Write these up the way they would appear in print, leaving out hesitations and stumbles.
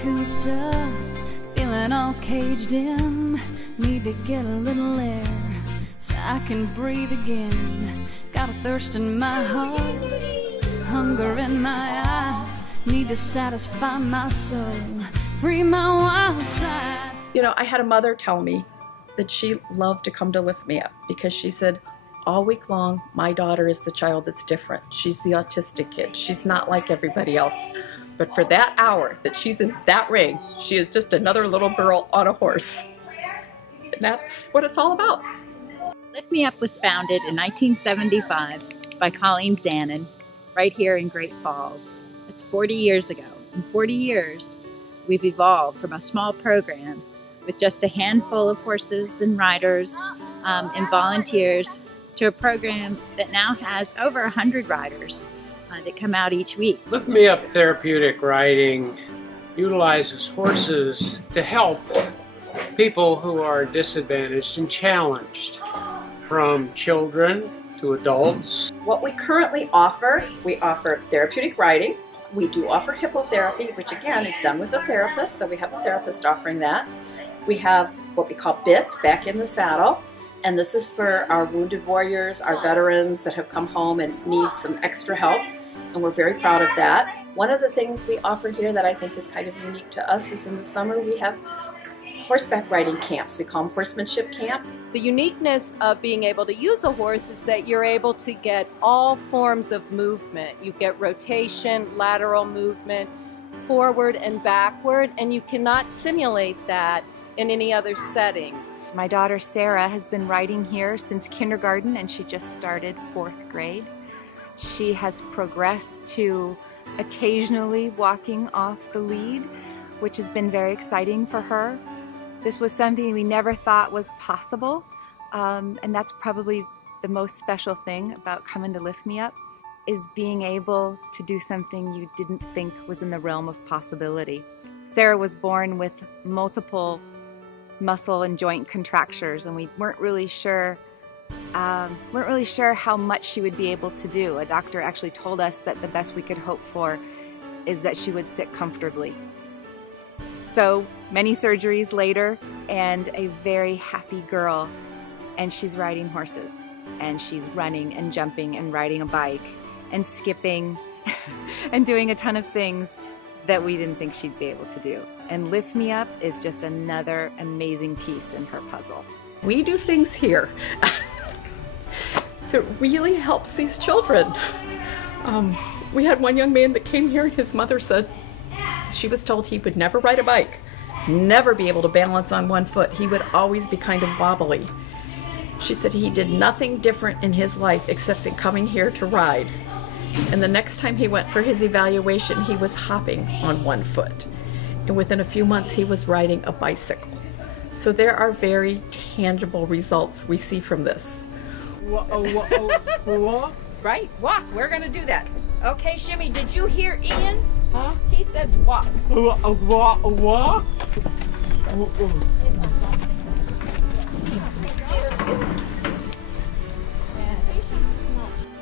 cooped up, feeling all caged in. Need to get a little air so I can breathe again. Got a thirst in my heart, hunger in my eyes. Need to satisfy my soul, free my wild side. You know, I had a mother tell me that she loved to come to lift me up because she said, all week long, my daughter is the child that's different. She's the autistic kid. She's not like everybody else. But for that hour that she's in that ring, she is just another little girl on a horse. And that's what it's all about. Lift Me Up was founded in 1975 by Colleen Zanin right here in Great Falls. It's 40 years ago. In 40 years, we've evolved from a small program with just a handful of horses and riders and volunteers to a program that now has over 100 riders that come out each week. Lift Me Up Therapeutic Riding utilizes horses to help people who are disadvantaged and challenged, from children to adults. What we currently offer, we offer therapeutic riding. We do offer hippotherapy, which again is done with a therapist, so we have a therapist offering that. We have what we call bits, back in the saddle, and this is for our wounded warriors, our veterans that have come home and need some extra help, and we're very proud of that. One of the things we offer here that I think is kind of unique to us is in the summer we have horseback riding camps. We call them horsemanship camp. The uniqueness of being able to use a horse is that you're able to get all forms of movement. You get rotation, lateral movement, forward and backward, and you cannot simulate that in any other setting. My daughter Sarah has been riding here since kindergarten, and she just started 4th grade. She has progressed to occasionally walking off the lead, which has been very exciting for her. This was something we never thought was possible, and that's probably the most special thing about coming to Lift Me Up, is being able to do something you didn't think was in the realm of possibility. Sarah was born with multiple muscle and joint contractures, and we weren't really sure how much she would be able to do. A doctor actually told us that the best we could hope for is that she would sit comfortably. So many surgeries later, and a very happy girl, and she's riding horses, and she's running and jumping and riding a bike and skipping and doing a ton of things that we didn't think she'd be able to do. And Lift Me Up is just another amazing piece in her puzzle. We do things here that really helps these children. We had one young man that came here and his mother said she was told he would never ride a bike, never be able to balance on one foot. He would always be kind of wobbly. She said he did nothing different in his life except for coming here to ride. And the next time he went for his evaluation, he was hopping on one foot. And within a few months, he was riding a bicycle. So there are very tangible results we see from this. Right, walk. We're going to do that. Okay, Shimmy, did you hear Ian? Huh? He said walk. Walk?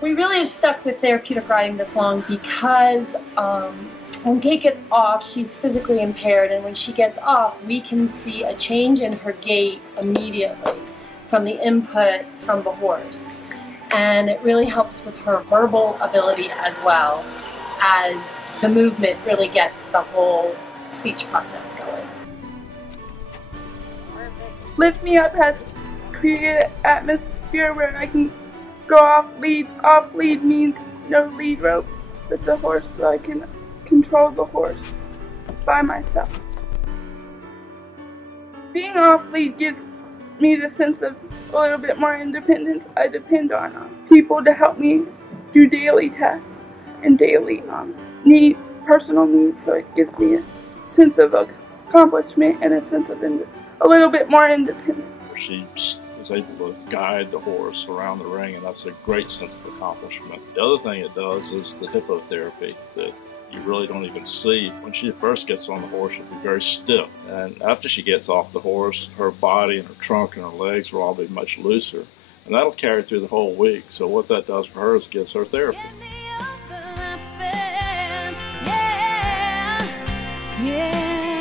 We really have stuck with therapeutic riding this long because when Kate gets off, she's physically impaired, and when she gets off, we can see a change in her gait immediately from the input from the horse. And it really helps with her verbal ability as well, as the movement really gets the whole speech process going. Lift Me Up has created an atmosphere where I can go off lead. Off lead means no lead rope with the horse, so I can control the horse by myself. Being off lead gives me the sense of a little bit more independence. I depend on people to help me do daily tasks and daily personal needs, so it gives me a sense of accomplishment and a sense of a little bit more independence. She is able to guide the horse around the ring, and that's a great sense of accomplishment. The other thing it does is the hippotherapy that you really don't even see. When she first gets on the horse, she'll be very stiff, and after she gets off the horse, her body and her trunk and her legs will all be much looser, and that'll carry through the whole week. So what that does for her is gives her therapy. Yeah.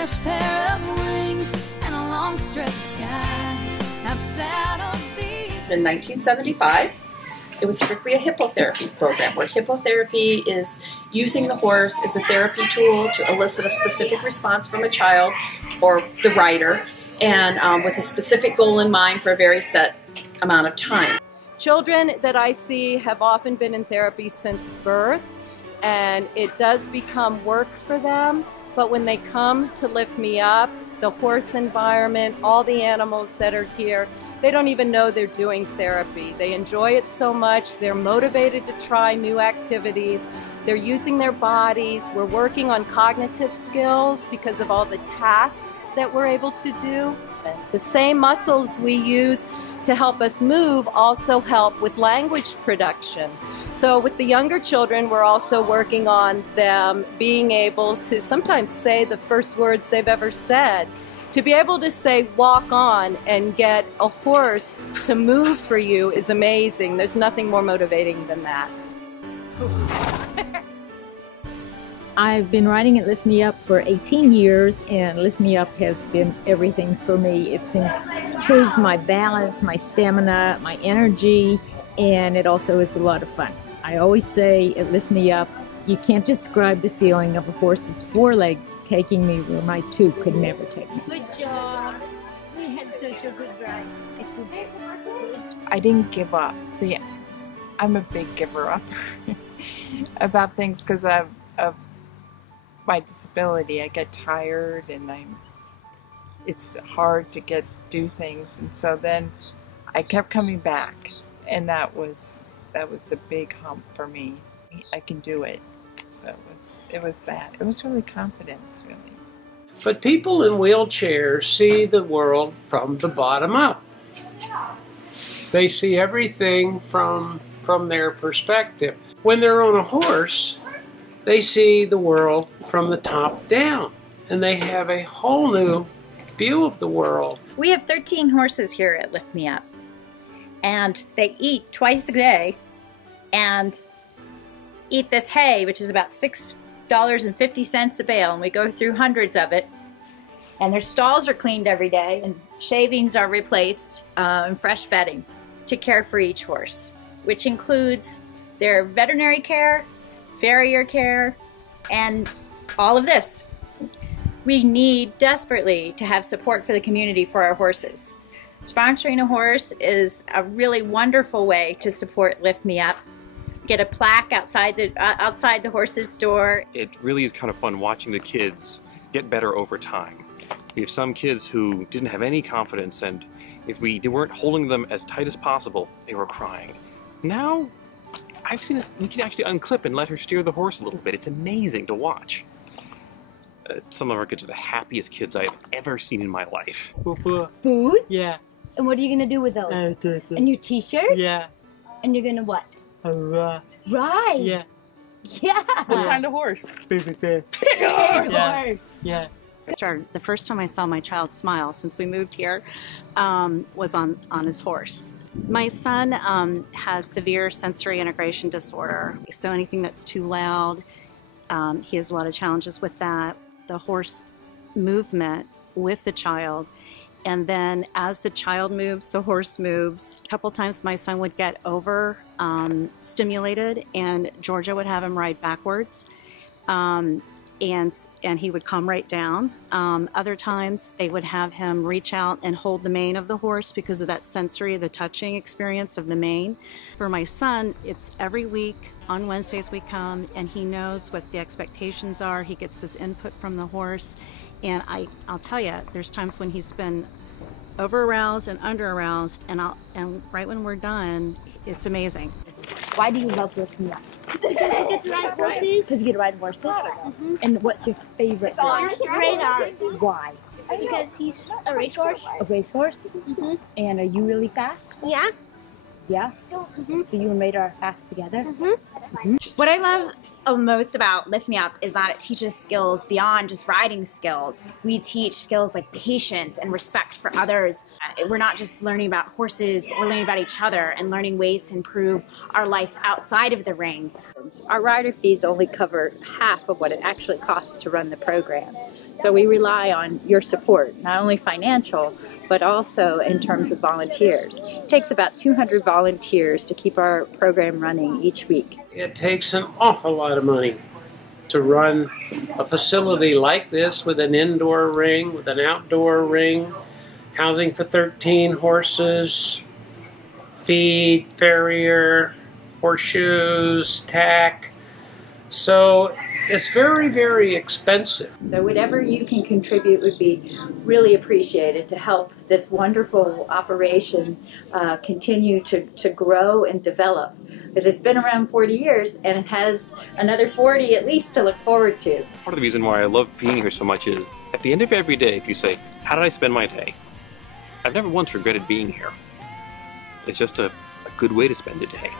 fresh pair of wings and a long stretch of sky. I've saddled these. In 1975, it was strictly a hippotherapy program, where hippotherapy is using the horse as a therapy tool to elicit a specific response from a child or the rider, and with a specific goal in mind for a very set amount of time. Children that I see have often been in therapy since birth, and it does become work for them, but when they come to Lift Me Up, the horse environment, all the animals that are here, they don't even know they're doing therapy. They enjoy it so much, they're motivated to try new activities, they're using their bodies, we're working on cognitive skills because of all the tasks that we're able to do. The same muscles we use to help us move also help with language production. So with the younger children, we're also working on them being able to sometimes say the first words they've ever said. To be able to say walk on and get a horse to move for you is amazing. There's nothing more motivating than that. I've been riding at Lift Me Up for 18 years, and Lift Me Up has been everything for me. It's improved my balance, my stamina, my energy, and it also is a lot of fun. I always say at Lift Me Up, you can't describe the feeling of a horse's forelegs taking me where my two could never take me. Good job. We had such a good ride. I didn't give up. See, I'm a big giver up about things because of my disability. I get tired and it's hard to do things, and so then I kept coming back, and that was a big hump for me. I can do it. So it was that. It was really confidence, really. But people in wheelchairs see the world from the bottom up. They see everything from their perspective. When they're on a horse, they see the world from the top down, and they have a whole new view of the world. We have 13 horses here at Lift Me Up, and they eat twice a day and eat this hay, which is about $6.50 a bale, and we go through hundreds of it. And their stalls are cleaned every day, and shavings are replaced, and fresh bedding to care for each horse, which includes their veterinary care, farrier care, and all of this. We need desperately to have support for the community for our horses. Sponsoring a horse is a really wonderful way to support Lift Me Up. Get a plaque outside the horse's door. It really is kind of fun watching the kids get better over time. We have some kids who didn't have any confidence, and if we weren't holding them as tight as possible, they were crying. Now, I've seen we can actually unclip and let her steer the horse a little bit. It's amazing to watch. Some of our kids are the happiest kids I've ever seen in my life. Food? Yeah. And what are you going to do with those? And your t-shirt? Yeah. And you're going to what? Ride. Yeah. Yeah. What kind of horse? Big horse. Yeah. The first time I saw my child smile since we moved here was on his horse. My son has severe sensory integration disorder, so anything that's too loud, he has a lot of challenges with that. The horse movement with the child, and then as the child moves, the horse moves. A couple times my son would get over stimulated, and Georgia would have him ride backwards. And he would come right down. Other times they would have him reach out and hold the mane of the horse because of that sensory, the touching experience of the mane. For my son, it's every week on Wednesdays we come, and he knows what the expectations are. He gets this input from the horse, and I'll tell you, there's times when he's been over aroused and under aroused, and right when we're done, it's amazing. Why do you love Lift Me Up? Because I get to ride horses. Because you get to ride horses? Mm-hmm. And what's your favorite horse? Radar. Why? Because he's a racehorse. A racehorse? Mm-hmm. And are you really fast? Yeah. Yeah? Mm-hmm. So you and Radar are fast together? Mm-hmm. Mm-hmm. What I love most about Lift Me Up is that it teaches skills beyond just riding skills. We teach skills like patience and respect for others. We're not just learning about horses, but we're learning about each other and learning ways to improve our life outside of the ring. Our rider fees only cover half of what it actually costs to run the program. So we rely on your support, not only financial, but also in terms of volunteers. It takes about 200 volunteers to keep our program running each week. It takes an awful lot of money to run a facility like this with an indoor ring, with an outdoor ring, housing for 13 horses, feed, farrier, horseshoes, tack. So it's very, very expensive. So whatever you can contribute would be really appreciated to help this wonderful operation continue to grow and develop. Because it's been around 40 years and it has another 40 at least to look forward to. Part of the reason why I love being here so much is at the end of every day, if you say, how did I spend my day? I've never once regretted being here. It's just a good way to spend a day.